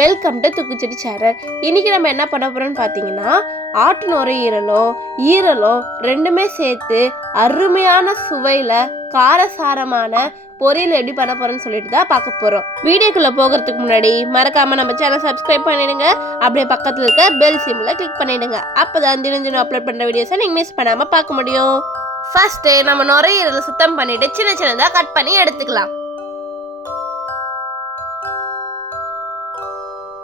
Welcome to துக்குச்செடி channel இன்னைக்கு நம்ம என்ன பண்ண போறோம்னு பார்த்தீங்கன்னா ஆட்டு நுரையீரலும் ஈரலும் ரெண்டுமே சேர்த்து அருமையான சுவையில் காரசாரமான பொரியல் எப்படி பண்ண போறோம்னு சொல்லிட்டு தான் பார்க்க போறோம். வீடியோக்குள்ள போகிறதுக்கு முன்னாடி மறக்காம நம்ம சேனல் சப்ஸ்கிரைப் பண்ணிடுங்க. அப்படியே பக்கத்தில் இருக்க பெல் சிம்ல கிளிக் பண்ணிடுங்க. அப்பதான் தினம் தினம் அப்லோட் பண்ற வீடியோஸை நீங்க மிஸ் பண்ணாம பார்க்க முடியும். ஃபர்ஸ்ட் நம்ம நுரையீரலை சுத்தம் பண்ணிட்டு சின்ன சின்னதாக கட் பண்ணி எடுத்துக்கலாம்.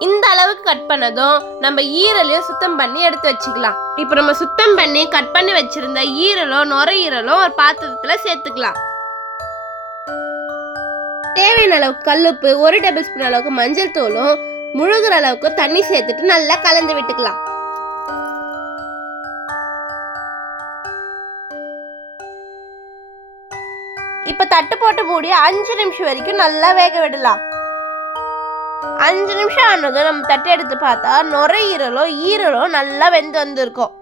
இந்த அளவுக்கு கட் பண்ணதும் நம்ம ஈரலையும் சுத்தம் பண்ணி எடுத்து வச்சுக்கலாம். இப்போ நம்ம சுத்தம் பண்ணி கட் பண்ணி வச்சிருந்த ஈரலும் நுரையீரலும் ஒரு பாத்திரத்தில் சேர்த்துக்கலாம். தேவையான அளவுக்கு கல்லுப்பு ஒரு டேபிள் ஸ்பூன் அளவுக்கு மஞ்சள் தூளும் முழுகிற அளவுக்கு தண்ணி சேர்த்துட்டு நல்லா கலந்து விட்டுக்கலாம். இப்போ தட்டு போட்டு மூடி அஞ்சு நிமிஷம் வரைக்கும் நல்லா வேக விடலாம். அஞ்சு நிமிஷம் ஆனதும் நம்ம தட்டை எடுத்து பார்த்தா நுரையீரலோ ஈரலோ நல்லா வெந்து வந்திருக்கும்.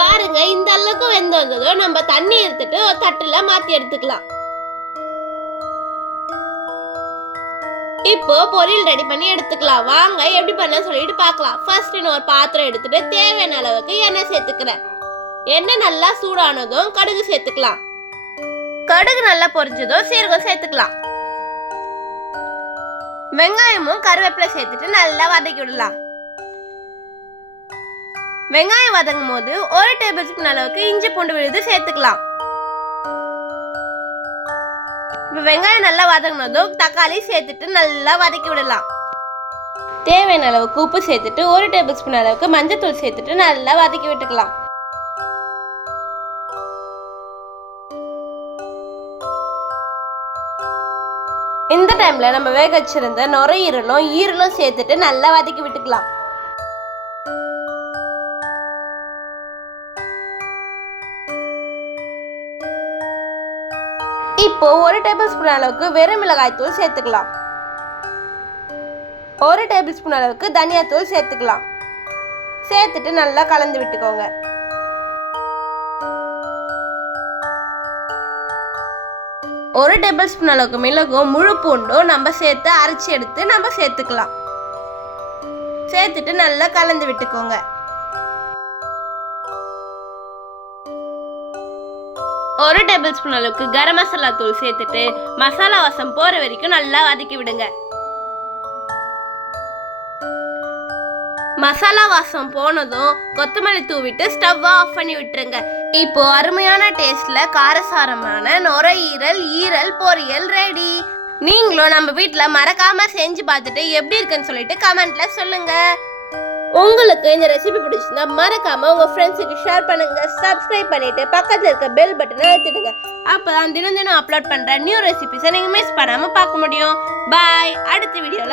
பாருங்க இந்த அளவுக்கு வெந்து வந்ததும் நம்ம தண்ணி எடுத்துட்டு ஒரு தட்டுல மாத்தி எடுத்துக்கலாம். இப்போ பொரியல் ரெடி பண்ணி எடுத்துக்கலாம். வாங்க எப்படி பண்ண சொல்லிட்டு பார்க்கலாம். ஃபர்ஸ்ட் நான் ஒரு பாத்திரம் எடுத்துட்டு தேவையான அளவுக்கு எண்ணெய் சேர்த்துக்கிறேன். எண்ணெய் நல்லா சூடானதும் கடுகு சேர்த்துக்கலாம். கடுகு நல்லா பொரிஞ்சதும் சீரகம் சேர்த்துக்கலாம். வெங்காயமும் கருவேப்பிலை சேர்த்துட்டு நல்லா வதக்கி விடலாம். வெங்காயம் வதங்கும் போது ஒரு டேபிள் ஸ்பூன் அளவுக்கு இஞ்சி பூண்டு விழுது சேர்த்துக்கலாம். இப்போ வெங்காயம் நல்லா வதங்கினதும் தக்காளி சேர்த்துட்டு நல்லா வதக்கி விடலாம். தேவையான அளவுக்கு உப்பு சேர்த்துட்டு ஒரு டேபிள் ஸ்பூன் அளவுக்கு மஞ்சத்தூள் சேர்த்துட்டு நல்லா வதக்கி விட்டுக்கலாம். இந்த டைம்ல நம்ம வேக வச்சிருந்த நுரையீரலும் ஈரலும் சேர்த்துட்டு நல்லா வதக்கி விட்டுக்கலாம். இப்போ ஒரு டேபிள் ஸ்பூன் அளவுக்கு வெறும் மிளகாய் தூள் சேர்த்துக்கலாம். ஒரு டேபிள் ஸ்பூன் அளவுக்கு தனியாத்தூள் சேர்த்துக்கலாம். சேர்த்துட்டு நல்லா கலந்து விட்டுக்கோங்க. ஒரு டேபிள் ஸ்பூன் அளவுக்கு மிளகும் முழு பூண்டும் நம்ம சேர்த்து அரைச்சி எடுத்து நம்ம சேர்த்துக்கலாம். சேர்த்துட்டு நல்லா கலந்து விட்டுக்கோங்க. ஒரு டேபிள் ஸ்பூன் அளவுக்கு கரம் மசாலா தூள் சேர்த்துட்டு மசாலா வாசம் போற வரைக்கும் நல்லா வதக்கி விடுங்க. மசாலா வாசம் போனதும் கொத்தமல்லி தூவிட்டு ஸ்டவ் ஆஃப் பண்ணி விட்டுருங்க. இப்போ அருமையான டேஸ்ட்ல காரசாரமான நுரையீரல் ஈரல் பொரியல் ரெடி நீங்களும் நம்ம வீட்டில் மறக்காம செஞ்சு பார்த்துட்டு எப்படி இருக்குன்னு சொல்லிட்டு கமெண்ட்ல சொல்லுங்க. உங்களுக்கு இந்த ரெசிபி பிடிச்சிருந்தா மறக்காம உங்க ஃப்ரெண்ட்ஸுக்கு ஷேர் பண்ணுங்க. சப்ஸ்கிரைப் பண்ணிட்டு பக்கத்துல இருக்க பெல் பட்டனை அழுத்திடுங்க. அப்பதான் தினம் தினம் அப்லோட் பண்ற நியூ ரெசிபிஸை நீங்க மிஸ் பண்ணாம பார்க்க முடியும். பாய் அடுத்த வீடியோ